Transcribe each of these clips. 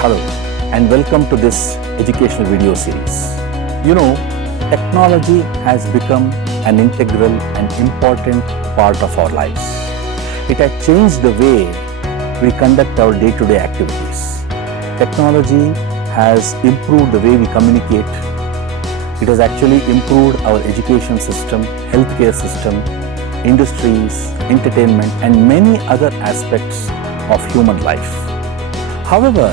Hello and welcome to this educational video series. You know, technology has become an integral and important part of our lives. It has changed the way we conduct our day-to-day activities. Technology has improved the way we communicate. It has actually improved our education system, healthcare system, industries, entertainment, and many other aspects of human life. However,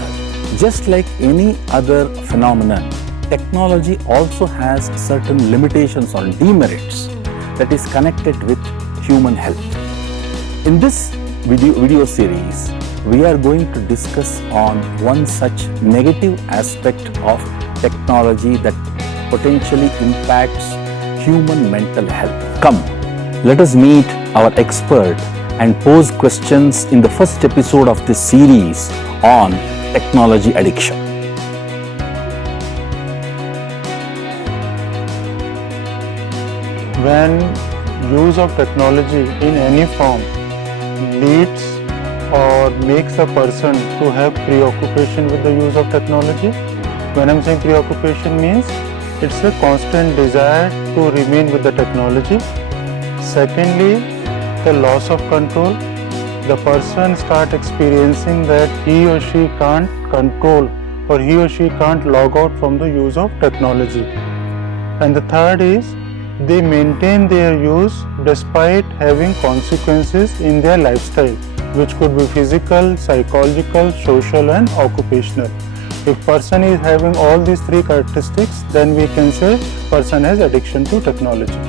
just like any other phenomenon, technology also has certain limitations or demerits that is connected with human health. In this video series, we are going to discuss on one such negative aspect of technology that potentially impacts human mental health. Come, let us meet our expert and pose questions in the first episode of this series on technology addiction. When use of technology in any form leads or makes a person to have preoccupation with the use of technology, when I'm saying preoccupation means it's a constant desire to remain with the technology. Secondly, the loss of control. The person start experiencing that he or she can't control or he or she can't log out from the use of technology. And the third is they maintain their use despite having consequences in their lifestyle, which could be physical, psychological, social and occupational. If person is having all these three characteristics, then we can say person has addiction to technology.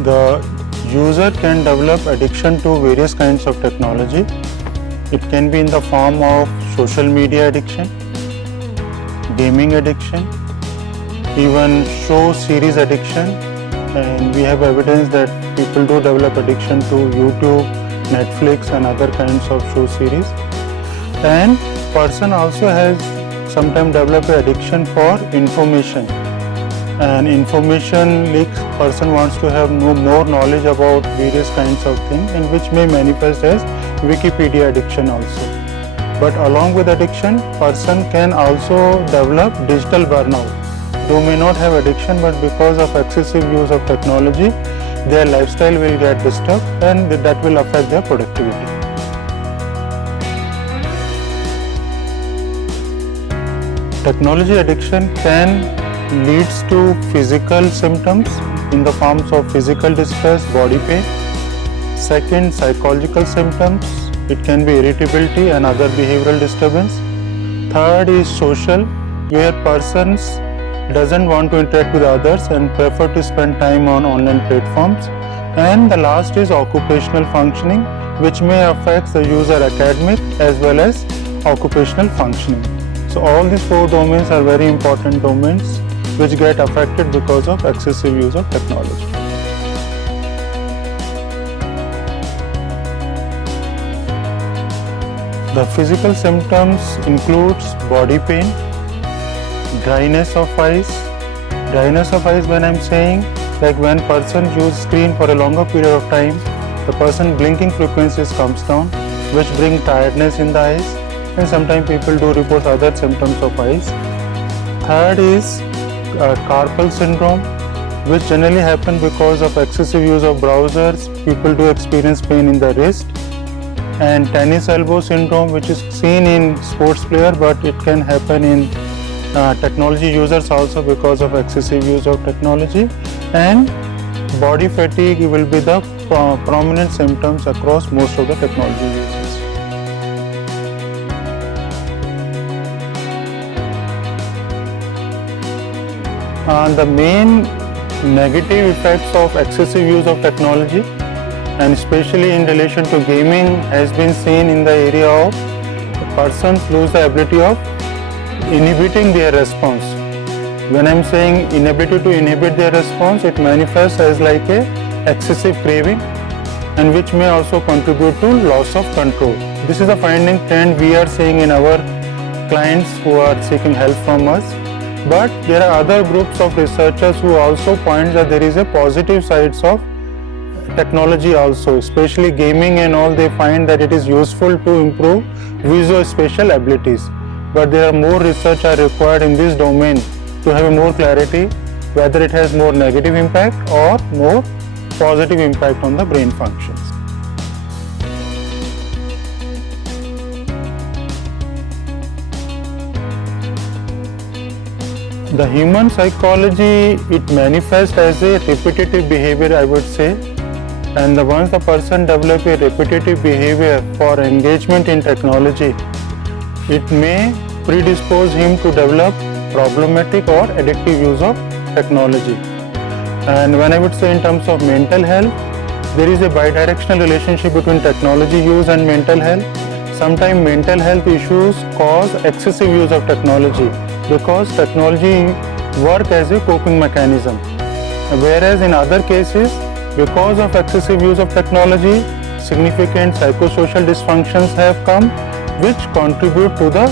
The user can develop addiction to various kinds of technology. It can be in the form of social media addiction, gaming addiction, even show series addiction, and we have evidence that people do develop addiction to YouTube, Netflix and other kinds of show series. And person also has sometimes developed addiction for information. And information leaks, person wants to have more knowledge about various kinds of things, and which may manifest as Wikipedia addiction also. But along with addiction, person can also develop digital burnout. They may not have addiction, but because of excessive use of technology, their lifestyle will get disturbed and that will affect their productivity. Technology addiction can leads to physical symptoms in the forms of physical distress, body pain. Second, psychological symptoms. It can be irritability and other behavioral disturbance. Third is social, where persons doesn't want to interact with others and prefer to spend time on online platforms. And the last is occupational functioning, which may affect the user academic as well as occupational functioning. So all these four domains are very important domains which get affected because of excessive use of technology. The physical symptoms includes body pain, dryness of eyes. Dryness of eyes, when I'm saying, like when person use screen for a longer period of time, the person blinking frequencies comes down, which bring tiredness in the eyes, and sometimes people do report other symptoms of eyes. Third is carpal syndrome, which generally happen because of excessive use of browsers. People do experience pain in the wrist. And tennis elbow syndrome, which is seen in sports player, but it can happen in technology users also because of excessive use of technology. And body fatigue will be the prominent symptoms across most of the technology users. The main negative effects of excessive use of technology and especially in relation to gaming has been seen in the area of persons lose the ability of inhibiting their response. When I'm saying inability to inhibit their response, it manifests as like a excessive craving and which may also contribute to loss of control. This is a finding trend we are seeing in our clients who are seeking help from us. But there are other groups of researchers who also point that there is a positive sides of technology also, especially gaming and all. They find that it is useful to improve visuospatial abilities. But there are more research are required in this domain to have more clarity whether it has more negative impact or more positive impact on the brain functions. The human psychology, it manifests as a repetitive behavior, I would say. And once the person develops a repetitive behavior for engagement in technology, it may predispose him to develop problematic or addictive use of technology. And when I would say in terms of mental health, there is a bidirectional relationship between technology use and mental health. Sometimes mental health issues cause excessive use of technology because technology works as a coping mechanism. Whereas in other cases, because of excessive use of technology, significant psychosocial dysfunctions have come which contribute to the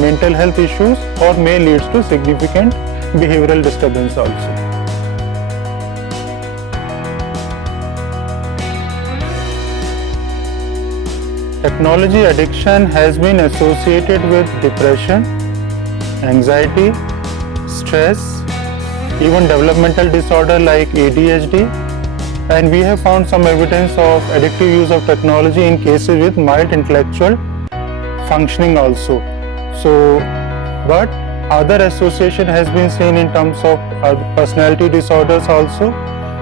mental health issues or may lead to significant behavioral disturbance also. Technology addiction has been associated with depression, anxiety, stress, even developmental disorder like ADHD, and we have found some evidence of addictive use of technology in cases with mild intellectual functioning also. So, but other association has been seen in terms of personality disorders also,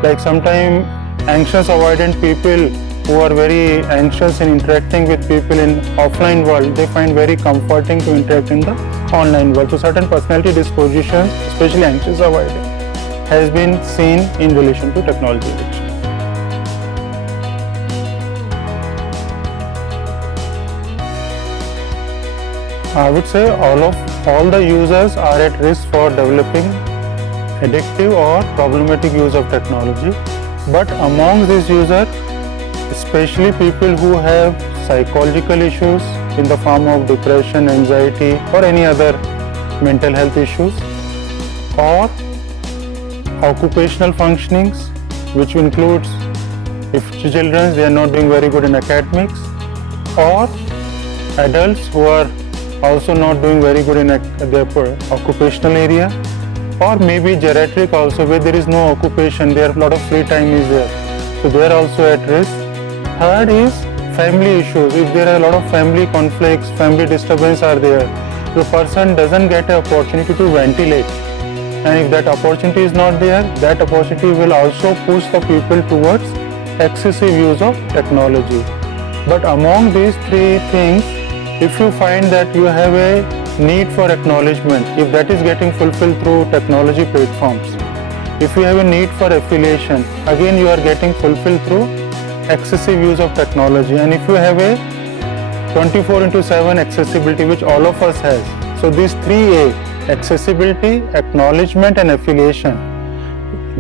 like sometimes anxious avoidant people who are very anxious in interacting with people in offline world, they find very comforting to interact in the online world. So certain personality dispositions, especially anxious avoidant, has been seen in relation to technology addiction. I would say all the users are at risk for developing addictive or problematic use of technology. But among these users, especially people who have psychological issues in the form of depression, anxiety, or any other mental health issues, or occupational functionings, which includes if children they are not doing very good in academics, or adults who are also not doing very good in their occupational area, or maybe geriatric also where there is no occupation, there a lot of free time is there, so they are also at risk. Third is family issues. If there are a lot of family conflicts, family disturbance are there, the person doesn't get an opportunity to ventilate, and if that opportunity is not there, that opportunity will also push the people towards excessive use of technology. But among these three things, if you find that you have a need for acknowledgement, if that is getting fulfilled through technology platforms, if you have a need for affiliation, again you are getting fulfilled through excessive use of technology. And if you have a 24/7 accessibility, which all of us has, so these three A, accessibility, acknowledgement and affiliation,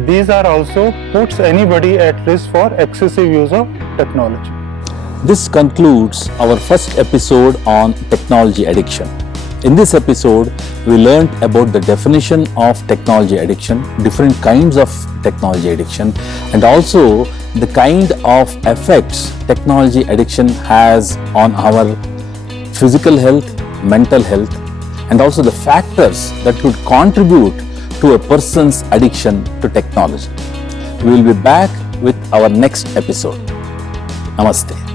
these are also puts anybody at risk for excessive use of technology. This concludes our first episode on technology addiction. In this episode, we learned about the definition of technology addiction, different kinds of technology addiction, and also the kind of effects technology addiction has on our physical health, mental health, and also the factors that could contribute to a person's addiction to technology. We will be back with our next episode. Namaste.